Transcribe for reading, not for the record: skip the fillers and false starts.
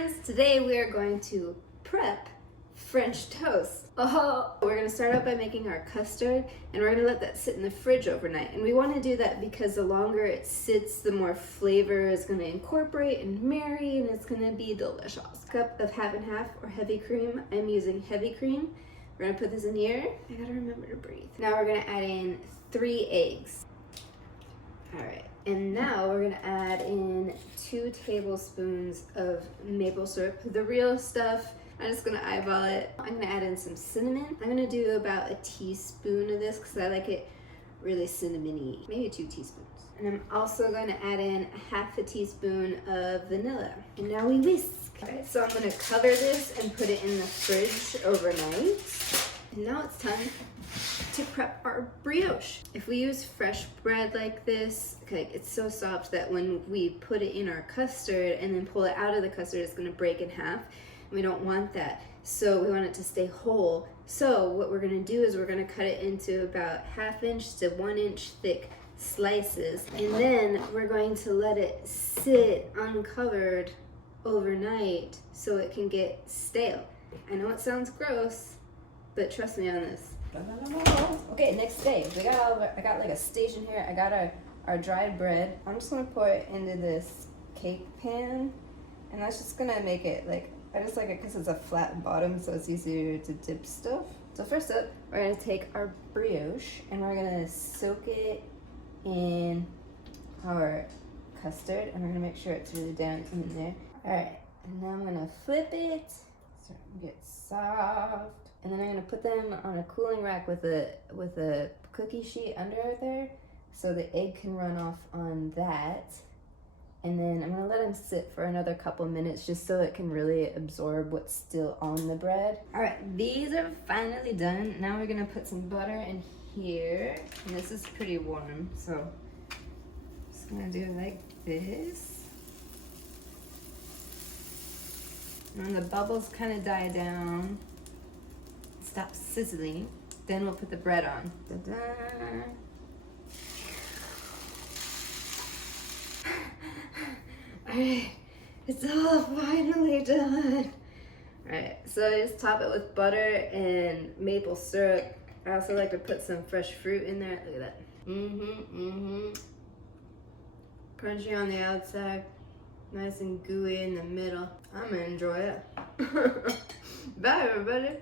friends, today we are going to prep French toast. Oh, we're gonna start out by making our custard and we're gonna let that sit in the fridge overnight. And we wanna do that because the longer it sits, the more flavor is gonna incorporate and marry, and it's gonna be delicious. Cup of half and half or heavy cream. I'm using heavy cream. We're gonna put this in here. I gotta remember to breathe. Now we're gonna add in 3 eggs. All right, and now we're gonna add in 2 tablespoons of maple syrup, the real stuff. I'm just gonna eyeball it. I'm gonna add in some cinnamon. I'm gonna do about a teaspoon of this because I like it really cinnamony, maybe 2 teaspoons. And I'm also gonna add in a half a teaspoon of vanilla. And now we whisk. All right, so I'm gonna cover this and put it in the fridge overnight. And now it's time to prep our brioche. If we use fresh bread like this, okay, it's so soft that when we put it in our custard and then pull it out of the custard, it's gonna break in half. We don't want that, so we want it to stay whole. So what we're gonna do is we're gonna cut it into about 1/2 inch to 1 inch thick slices, and then we're going to let it sit uncovered overnight so it can get stale. I know it sounds gross, but trust me on this. Okay, next stage. I got like a station here. I got our dried bread. I'm just gonna pour it into this cake pan, and that's just gonna make it like, I just like it because it's a flat bottom, so it's easier to dip stuff. So first up, we're gonna take our brioche and we're gonna soak it in our custard, and we're gonna make sure it's really down in there. All right, and now I'm gonna flip it so it gets soft. And then I'm gonna put them on a cooling rack with a cookie sheet under there, so the egg can run off on that. And then I'm gonna let them sit for another couple minutes just so it can really absorb what's still on the bread. All right, these are finally done. Now we're gonna put some butter in here. And this is pretty warm, so I'm just gonna do it like this. And when the bubbles kind of die down, stop sizzling, then we'll put the bread on. Ta-da! Alright, it's all finally done. Alright, so I just top it with butter and maple syrup. I also like to put some fresh fruit in there. Look at that. Crunchy on the outside, nice and gooey in the middle. I'm gonna enjoy it. Bye, everybody.